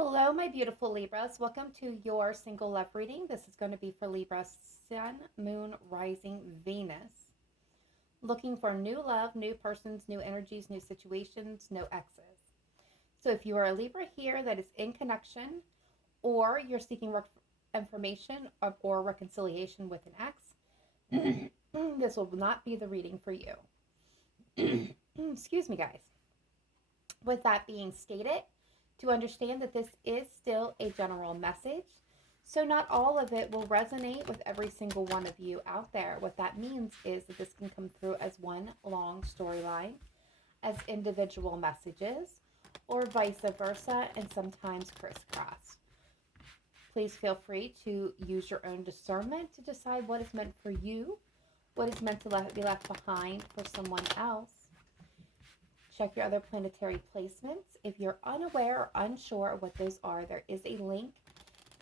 Hello, my beautiful Libras. Welcome to your single love reading. This is going to be for Libra, Sun, Moon, Rising, Venus. Looking for new love, new persons, new energies, new situations, no exes. So if you are a Libra here that is in connection, or you're seeking information or reconciliation with an ex, this will not be the reading for you. Excuse me, guys. With that being stated, to understand that this is still a general message, so not all of it will resonate with every single one of you out there. What that means is that this can come through as one long storyline, as individual messages, or vice versa, and sometimes crisscross. Please feel free to use your own discernment to decide what is meant for you, what is meant to be left behind for someone else. Check your other planetary placements. If you're unaware or unsure of what those are, there is a link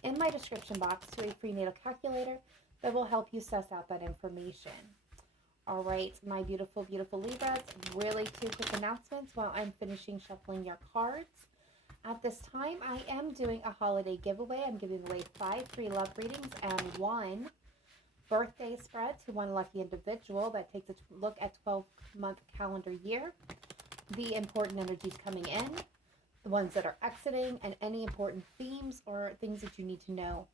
in my description box to a free natal calculator that will help you suss out that information. All right, my beautiful, beautiful Libras, really two quick announcements while I'm finishing shuffling your cards. At this time, I am doing a holiday giveaway. I'm giving away 5 free love readings and 1 birthday spread to one lucky individual that takes a look at 12-month calendar year, the important energies coming in, the ones that are exiting, and any important themes or things that you need to know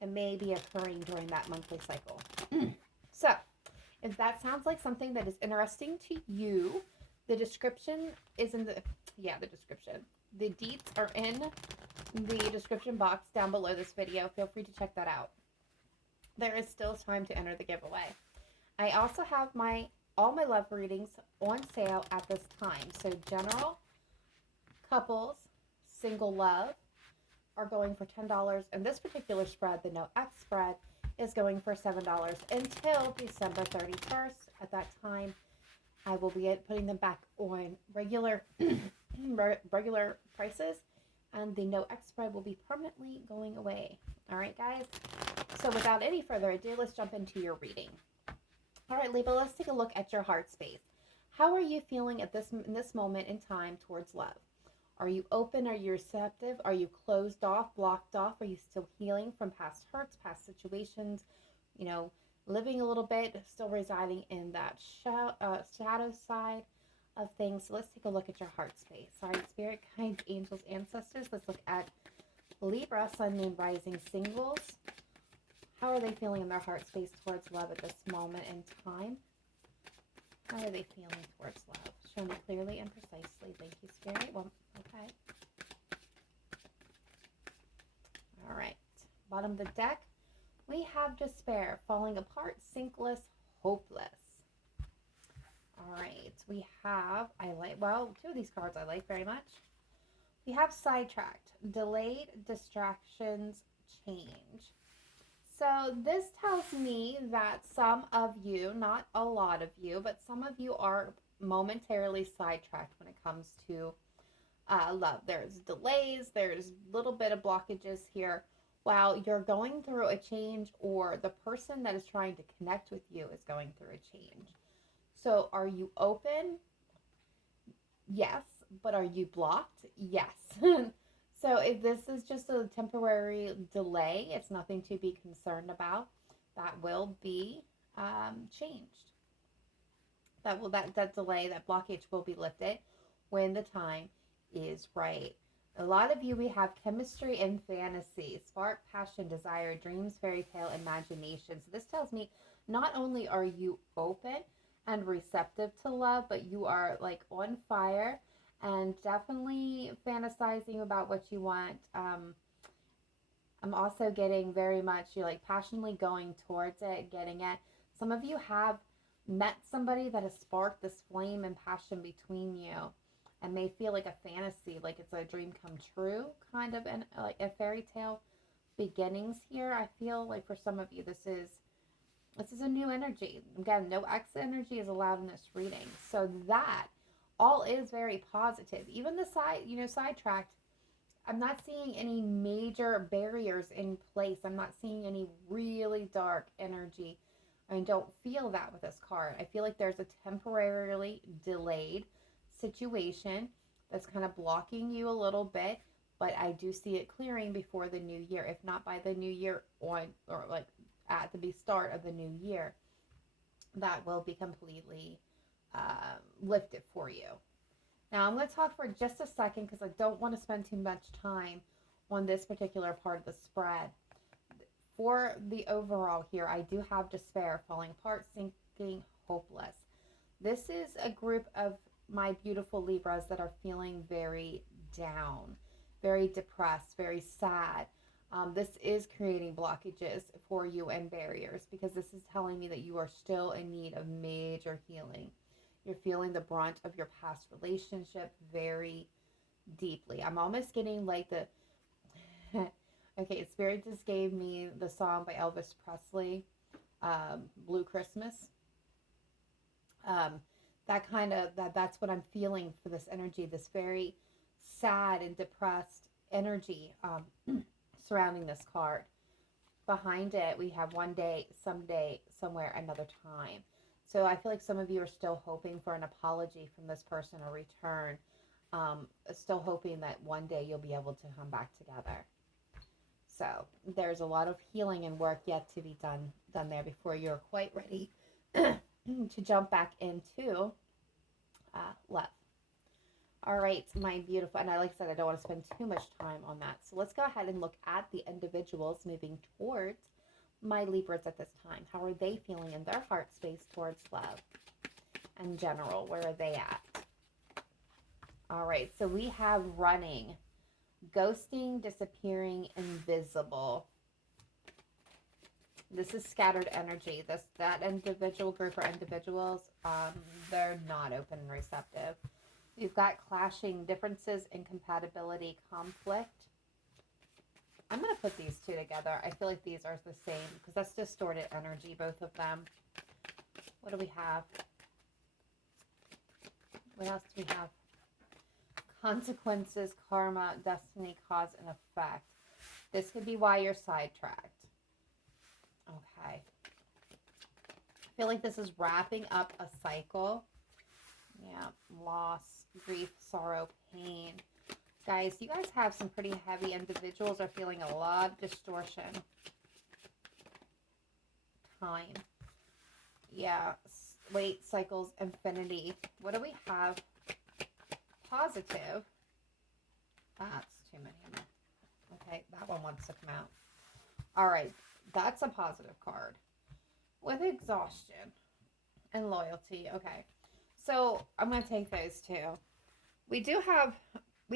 that may be occurring during that monthly cycle. So, if that sounds like something that is interesting to you, the description is in the description. The deets are in the description box down below this video. Feel free to check that out. There is still time to enter the giveaway. I also have all my love readings on sale at this time. So general, couples, single love are going for $10. And this particular spread, the no X spread, is going for $7 until December 31st. At that time, I will be putting them back on regular prices, and the no X spread will be permanently going away. All right, guys? So without any further ado, let's jump into your reading. All right, Libra, let's take a look at your heart space. How are you feeling in this moment in time towards love? Are you open? Are you receptive? Are you closed off, blocked off? Are you still healing from past hurts, past situations? Living a little bit, still residing in that shadow side of things. So let's take a look at your heart space. Sorry, spirit, guides, angels, ancestors. Let's look at Libra, Sun, Moon, Rising, singles. How are they feeling in their heart space towards love at this moment in time? How are they feeling towards love? Show me clearly and precisely. Thank you, Spirit. Well, okay. All right. Bottom of the deck, we have despair, falling apart, sinkless, hopeless. All right. We have, two of these cards I like very much. We have sidetracked, delayed, distractions, change. So this tells me that some of you, not a lot of you, but some of you are momentarily sidetracked when it comes to love. There's delays, there's a little bit of blockages here while you're going through a change, or the person that is trying to connect with you is going through a change. So are you open? Yes. But are you blocked? Yes. So if this is just a temporary delay, it's nothing to be concerned about. That will be changed. That delay, that blockage will be lifted when the time is right. A lot of you, we have chemistry and fantasy, spark, passion, desire, dreams, fairy tale, imagination. So this tells me not only are you open and receptive to love, but you are like on fire and definitely fantasizing about what you want. I'm also getting very much, you're like passionately going towards it, getting it. Some of you have met somebody that has sparked this flame and passion between you and may feel like a fantasy, like it's a dream come true, kind of, and like a fairy tale beginnings here. I feel like for some of you, this is a new energy. Again, no X energy is allowed in this reading. So that all is very positive. Even the sidetracked, I'm not seeing any major barriers in place. I'm not seeing any really dark energy. I don't feel that with this card. I feel like there's a temporarily delayed situation that's kind of blocking you a little bit, but I do see it clearing before the new year. If not by the new year on, or like at the start of the new year, that will be completely lifted for you. Now I'm going to talk for just a second because I don't want to spend too much time on this particular part of the spread. For the overall here, I do have despair, falling apart, sinking, hopeless. This is a group of my beautiful Libras that are feeling very down, very depressed, very sad. This is creating blockages for you and barriers because this is telling me that you are still in need of major healing. You're feeling the brunt of your past relationship very deeply. I'm almost getting like the okay, Spirit just gave me the song by Elvis Presley, Blue Christmas. Um, that's what I'm feeling for this energy, this very sad and depressed energy surrounding this card. Behind it, we have one day, someday, somewhere, another time. So I feel like some of you are still hoping for an apology from this person or return. Still hoping that one day you'll be able to come back together. So there's a lot of healing and work yet to be done there before you're quite ready to jump back into love. All right, my beautiful, and like I said, I don't want to spend too much time on that. So let's go ahead and look at the individuals moving towards my Libras at this time. How are they feeling in their heart space towards love? In general, where are they at? All right, so we have running, ghosting, disappearing, invisible. This is scattered energy. That individual group or individuals, they're not open and receptive. You've got clashing differences, incompatibility, conflict. I'm going to put these two together. I feel like these are the same because that's distorted energy, both of them. What do we have? What else do we have? Consequences, karma, destiny, cause, and effect. This could be why you're sidetracked. Okay. I feel like this is wrapping up a cycle. Yeah, loss, grief, sorrow, pain. Guys, you guys have some pretty heavy individuals are feeling a lot of distortion. Time. Yeah, wait, cycles, infinity. What do we have? Positive. That's too many of them. Okay, that one wants to come out. All right, that's a positive card. With exhaustion and loyalty. Okay. So I'm going to take those two. We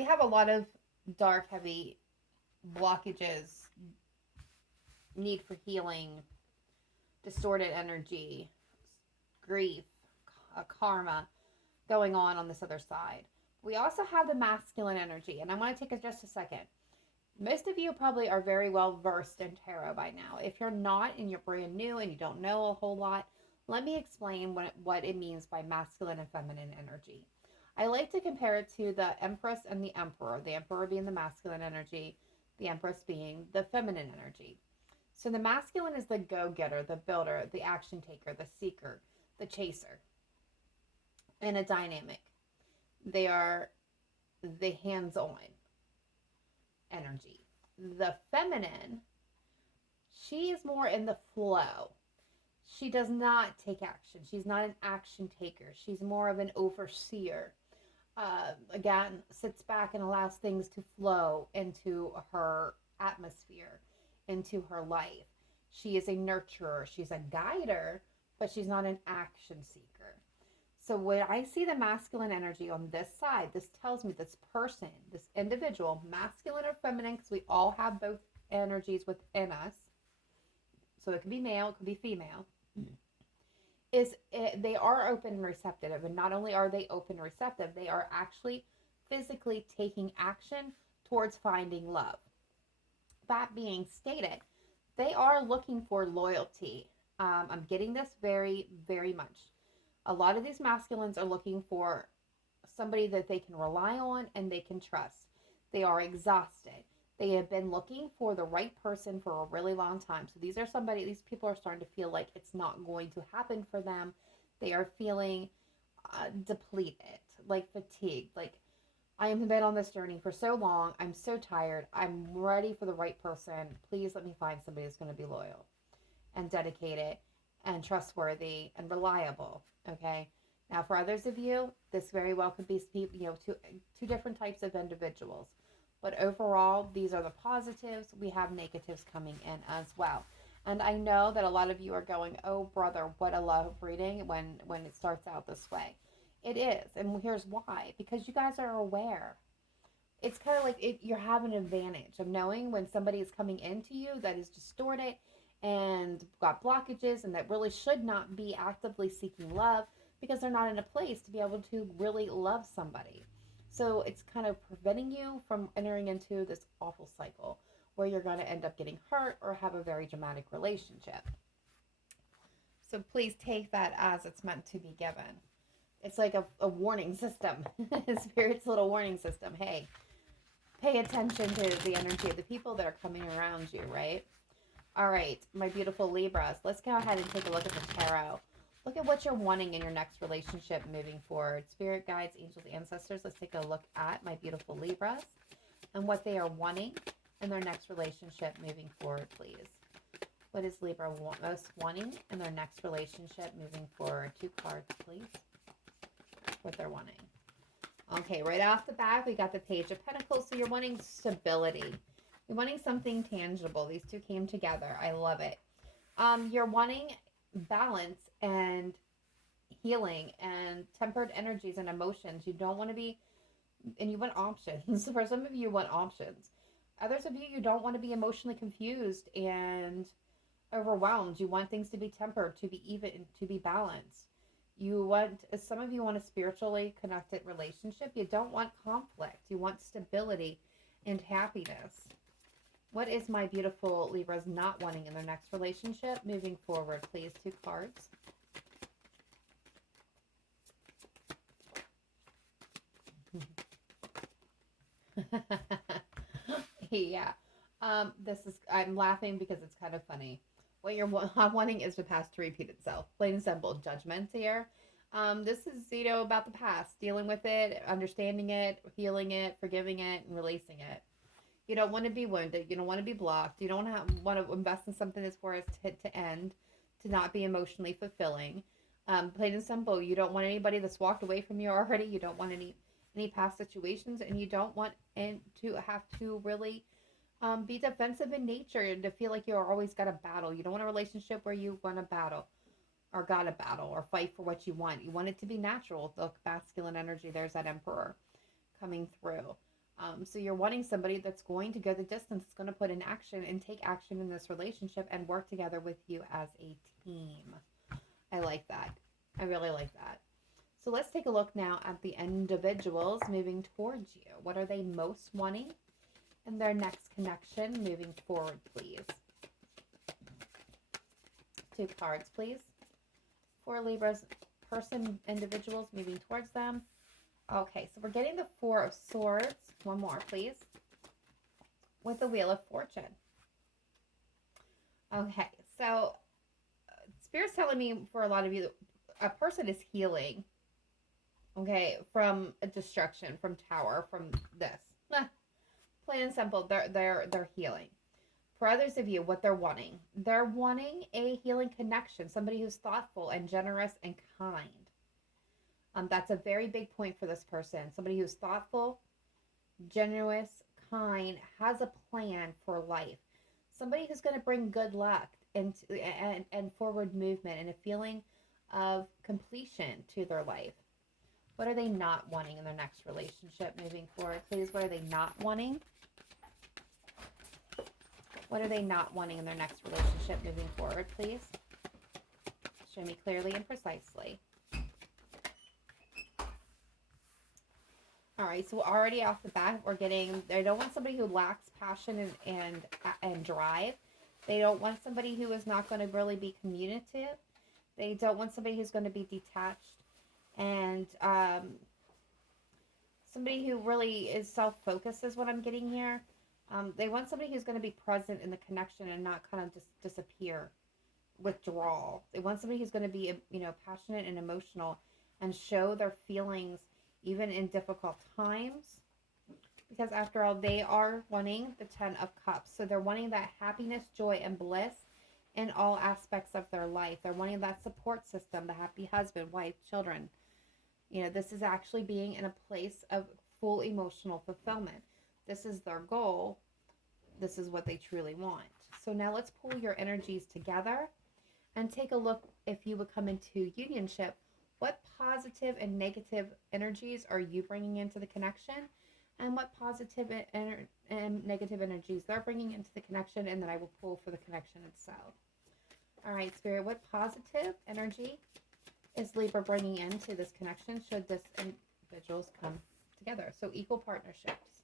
have a lot of dark, heavy blockages, need for healing, distorted energy, grief, karma going on this other side. We also have the masculine energy, and I want to take just a second. Most of you probably are very well versed in tarot by now. If you're not and you're brand new and you don't know a whole lot, let me explain what it means by masculine and feminine energy. I like to compare it to the Empress and the Emperor being the masculine energy, the Empress being the feminine energy. So the masculine is the go-getter, the builder, the action taker, the seeker, the chaser, in a dynamic. They are the hands-on energy. The feminine, she is more in the flow. She does not take action. She's not an action taker. She's more of an overseer. Again, sits back and allows things to flow into her atmosphere, into her life. She is a nurturer. She's a guider, but she's not an action seeker. So when I see the masculine energy on this side, this tells me this person, this individual, masculine or feminine, because we all have both energies within us. So it could be male, it could be female. They are open and receptive, and not only are they open and receptive, they are actually physically taking action towards finding love. That being stated, they are looking for loyalty. I'm getting this very, very much. A lot of these masculines are looking for somebody that they can rely on and they can trust. They are exhausted. They have been looking for the right person for a really long time. So these people are starting to feel like it's not going to happen for them. They are feeling depleted, like fatigued, like I have been on this journey for so long. I'm so tired. I'm ready for the right person. Please let me find somebody who's going to be loyal and dedicated and trustworthy and reliable. Okay. Now, for others of you, this very well could be, two different types of individuals. But overall, these are the positives. We have negatives coming in as well. And I know that a lot of you are going, "Oh, brother, what a love reading," when it starts out this way. It is, and here's why: because you guys are aware. It's kind of like you have an advantage of knowing when somebody is coming into you that is distorted and got blockages and that really should not be actively seeking love because they're not in a place to be able to really love somebody. So it's kind of preventing you from entering into this awful cycle where you're going to end up getting hurt or have a very dramatic relationship. So please take that as it's meant to be given. It's like a warning system. Spirit's little warning system. Hey, pay attention to the energy of the people that are coming around you, right? All right, my beautiful Libras, let's go ahead and take a look at the tarot. Look at what you're wanting in your next relationship moving forward. Spirit guides, angels, ancestors, let's take a look at my beautiful Libras and what they are wanting in their next relationship moving forward, please. What is Libra most wanting in their next relationship moving forward? 2 cards, please. What they're wanting. Okay, right off the bat, we got the Page of Pentacles. So you're wanting stability. You're wanting something tangible. These two came together. I love it. You're wanting balance and healing and tempered energies and emotions. You don't want to be, and you want options. For some of you, you want options. Others of you, you don't want to be emotionally confused and overwhelmed. You want things to be tempered, to be even, to be balanced. You want, some of you want a spiritually connected relationship. You don't want conflict. You want stability and happiness. What is my beautiful Libras not wanting in their next relationship moving forward, please? 2 cards. Yeah. I'm laughing because it's kind of funny. What you're wanting is the past to repeat itself. Plain and simple. Judgment here. This is, about the past, dealing with it, understanding it, healing it, forgiving it, and releasing it. You don't want to be wounded. You don't want to be blocked. You don't want to invest in something that's for us to end, to not be emotionally fulfilling. Plain and simple. You don't want anybody that's walked away from you already. You don't want any past situations, and you don't want to have to really be defensive in nature and to feel like you're always got a battle. You don't want a relationship where you want to battle or got a battle or fight for what you want. You want it to be natural. The masculine energy, there's that Emperor coming through. So you're wanting somebody that's going to go the distance, that's going to put in action and take action in this relationship and work together with you as a team. I like that. I really like that. So let's take a look now at the individuals moving towards you. What are they most wanting in their next connection moving forward, please? 2 cards, please. For Libras, individuals moving towards them. Okay, so we're getting the 4 of Swords. One more, please. With the Wheel of Fortune. Okay, so Spirit's telling me for a lot of you, a person is healing. Okay, from a destruction, from Tower, from this. Plain and simple, they're healing. For others of you, what they're wanting a healing connection, somebody who's thoughtful and generous and kind. That's a very big point for this person. Somebody who's thoughtful, generous, kind, has a plan for life. Somebody who's going to bring good luck and forward movement and a feeling of completion to their life. What are they not wanting in their next relationship moving forward, please? What are they not wanting? What are they not wanting in their next relationship moving forward, please? Show me clearly and precisely. All right, so already off the bat, we're getting, they don't want somebody who lacks passion and drive. They don't want somebody who is not going to really be communicative. They don't want somebody who's going to be detached and somebody who really is self-focused is what I'm getting here. They want somebody who's going to be present in the connection and not kind of just disappear, withdrawal. They want somebody who's going to be, passionate and emotional and show their feelings even in difficult times. because after all, they are wanting the 10 of Cups. So they're wanting that happiness, joy, and bliss in all aspects of their life. They're wanting that support system, the happy husband, wife, children. You know, this is actually being in a place of full emotional fulfillment. This is their goal. This is what they truly want. So now let's pull your energies together and take a look. If you would come into unionship, what positive and negative energies are you bringing into the connection, and what positive and negative energies they're bringing into the connection, and then I will pull for the connection itself. All right, Spirit, what positive energy is Libra bringing into this connection should this individuals come together? So equal partnerships,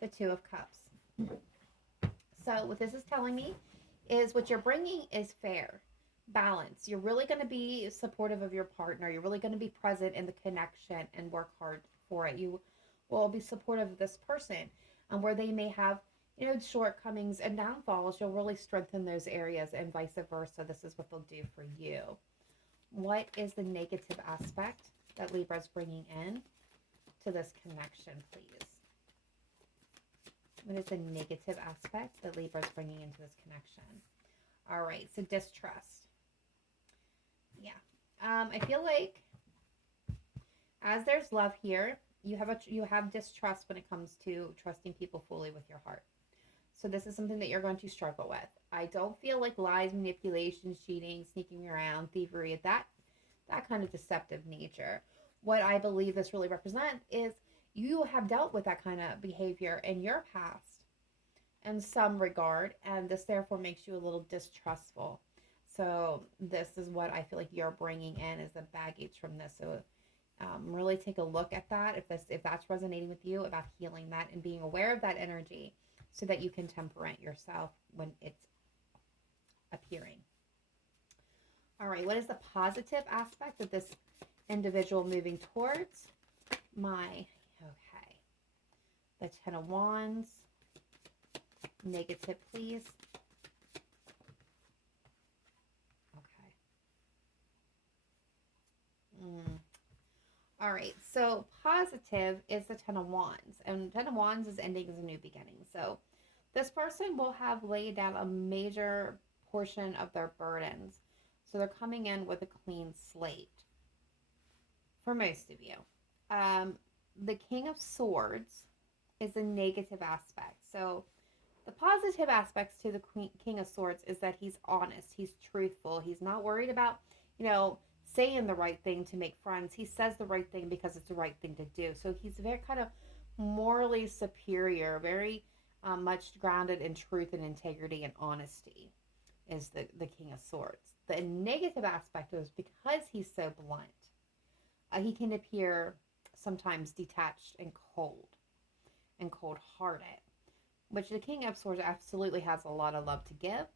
the Two of Cups. So what this is telling me is what you're bringing is fair, balance. You're really going to be supportive of your partner. You're really going to be present in the connection and work hard for it. You will be supportive of this person, and where they may have, you know, shortcomings and downfalls, you'll really strengthen those areas, and vice versa. This is what they'll do for you. What is the negative aspect that Libra is bringing in to this connection, please? What is the negative aspect that Libra is bringing into this connection? All right, so distrust. Yeah. I feel like as there's love here, you have distrust when it comes to trusting people fully with your heart. So this is something that you're going to struggle with. I don't feel like lies, manipulation, cheating, sneaking around, thievery, that kind of deceptive nature. What I believe this really represents is you have dealt with that kind of behavior in your past in some regard, and this therefore makes you a little distrustful. So this is what I feel like you're bringing in as the baggage from this. So really take a look at that if that's resonating with you, about healing that and being aware of that energy so that you can temperate yourself when it's appearing. All right, what is the positive aspect of this individual moving towards okay, the Ten of Wands. Negative, please. Okay. All right, so positive is the Ten of Wands, and Ten of Wands is ending as a new beginning. So this person will have laid down a major portion of their burdens. So they're coming in with a clean slate for most of you. The King of Swords is a negative aspect. So the positive aspects to the King of Swords is that he's honest, he's truthful, he's not worried about, saying the right thing to make friends. He says the right thing because it's the right thing to do. So he's very kind of morally superior, very much grounded in truth and integrity and honesty is the King of Swords. The negative aspect is because he's so blunt, he can appear sometimes detached and cold-hearted, which the King of Swords absolutely has a lot of love to give.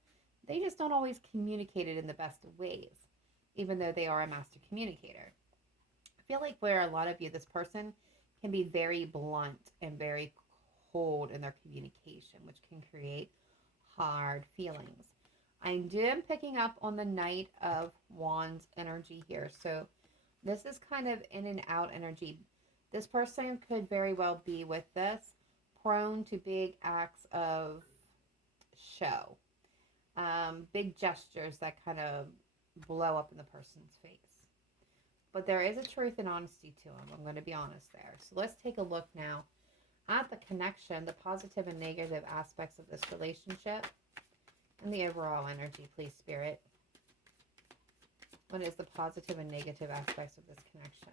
They just don't always communicate it in the best of ways, even though they are a master communicator. I feel like where a lot of you, this person can be very blunt and very cold in their communication, which can create hard feelings. I am picking up on the Knight of Wands energy here. So this is kind of in and out energy. This person could very well be with this prone to big acts of show, big gestures that kind of blow up in the person's face. But there is a truth and honesty to them. I'm going to be honest there. So let's take a look now at the connection, the positive and negative aspects of this relationship, and the overall energy, please, Spirit. What is the positive and negative aspects of this connection?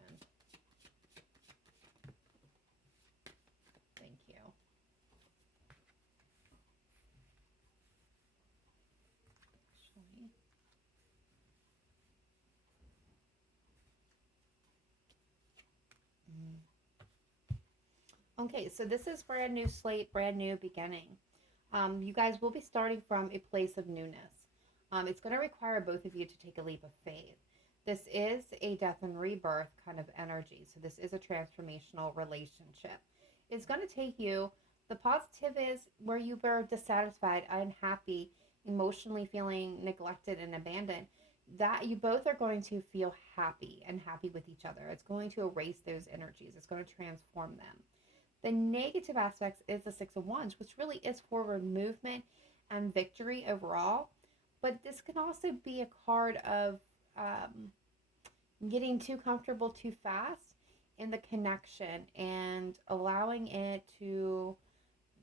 Thank you. Okay, so this is brand new slate, brand new beginning. You guys will be starting from a place of newness. It's going to require both of you to take a leap of faith. This is a death and rebirth kind of energy. So this is a transformational relationship. It's going to take you, the positive is where you were dissatisfied, unhappy, emotionally feeling neglected and abandoned, that you both are going to feel happy and happy with each other. It's going to erase those energies. It's going to transform them. The negative aspects is the Six of Wands, which really is forward movement and victory overall. But this can also be a card of getting too comfortable too fast in the connection and allowing it to,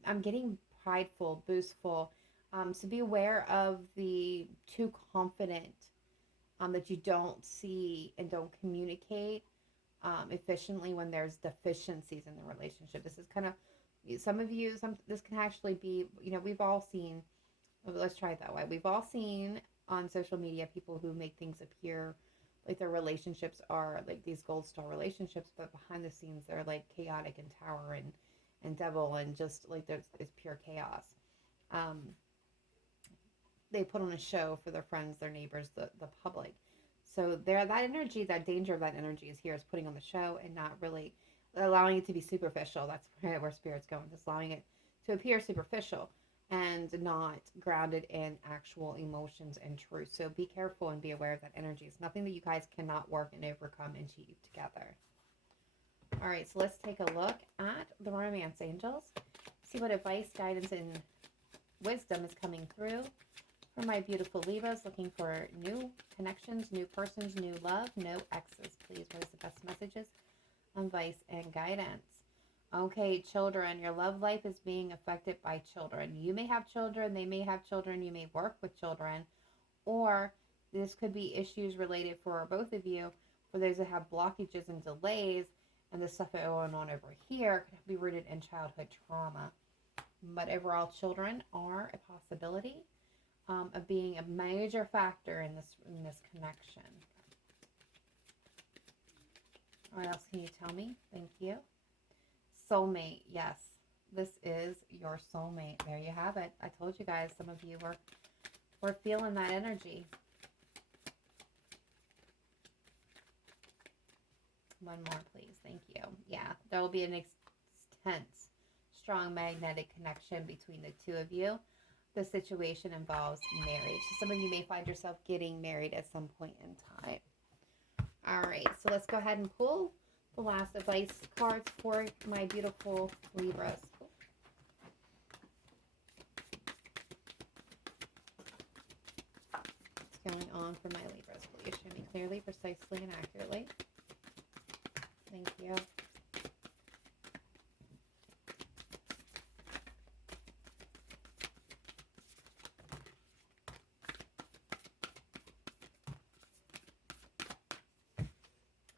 I'm getting prideful, boastful. So be aware of the too confident, that you don't see and don't communicate efficiently when there's deficiencies in the relationship. This is kind of, some of you, this can actually be, we've all seen, let's try it that way. We've all seen on social media people who make things appear like their relationships are like these gold star relationships, but behind the scenes they're like chaotic and tower and devil, and just like there's it's pure chaos. They put on a show for their friends, their neighbors, the public. So there, that energy, that danger of that energy is here, is putting on the show and not really allowing it to be superficial. That's where spirit's going, just allowing it to appear superficial and not grounded in actual emotions and truth. So be careful and be aware of that energy. It's nothing that you guys cannot work and overcome and achieve together. All right, so let's take a look at the romance angels. See what advice, guidance, and wisdom is coming through for my beautiful Libras looking for new connections, new persons, new love, no exes. Please, what is the best messages, advice, and guidance? Okay, children, your love life is being affected by children. You may have children, they may have children, you may work with children, or this could be issues related for both of you, for those that have blockages and delays, and the stuff going on over here could be rooted in childhood trauma. But overall, children are a possibility of being a major factor in this connection. What else can you tell me? Thank you. Soulmate, yes, this is your soulmate. There you have it. I told you guys, some of you were feeling that energy. One more, please. Thank you. Yeah, there will be an intense, strong magnetic connection between the two of you. The situation involves marriage. Some of you may find yourself getting married at some point in time. All right, so let's go ahead and pull the last advice cards for my beautiful Libras. What's going on for my Libras? Please show me clearly, precisely, and accurately. Thank you.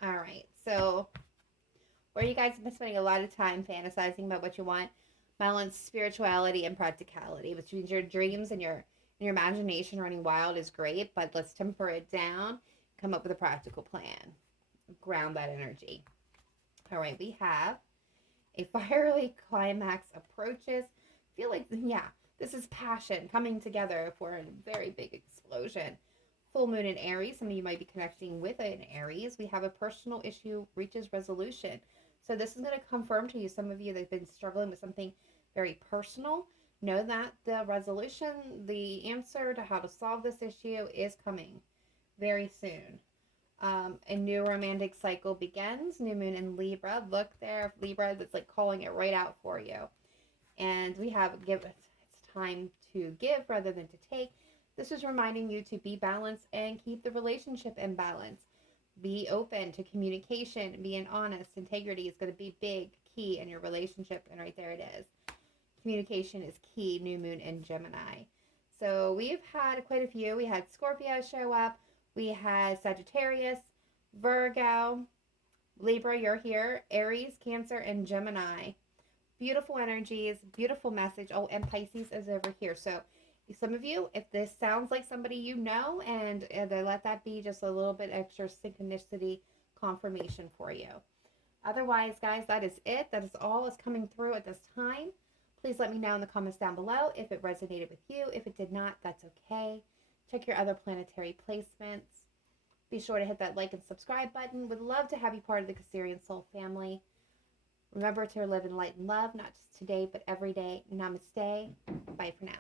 All right, so where you guys have been spending a lot of time fantasizing about what you want, balance spirituality and practicality, which means your dreams and your imagination running wild is great, but let's temper it down, come up with a practical plan, ground that energy. All right, we have a fiery climax approaches. Feel like, yeah, this is passion coming together for a very big explosion. Full moon in Aries. Some of you might be connecting with an Aries. We have a personal issue reaches resolution. So this is going to confirm to you, some of you that have been struggling with something very personal, know that the resolution, the answer to how to solve this issue is coming very soon. A new romantic cycle begins. New moon in Libra. Look there, Libra, that's like calling it right out for you. And we have it's time to give rather than to take. This is reminding you to be balanced and keep the relationship in balance. Be open to communication, being honest. Integrity is going to be big, key in your relationship. And right there it is. Communication is key, new moon in Gemini. So we've had quite a few. We had Scorpio show up. We had Sagittarius, Virgo, Libra, you're here, Aries, Cancer, and Gemini. Beautiful energies, beautiful message. Oh, and Pisces is over here. So some of you, if this sounds like somebody you know, and let that be just a little bit extra synchronicity confirmation for you. Otherwise, guys, that is it. That is all that's coming through at this time. Please let me know in the comments down below if it resonated with you. If it did not, that's okay. Check your other planetary placements. Be sure to hit that like and subscribe button. Would love to have you part of the Cancerian Soul family. Remember to live in light and love, not just today, but every day. Namaste. Bye for now.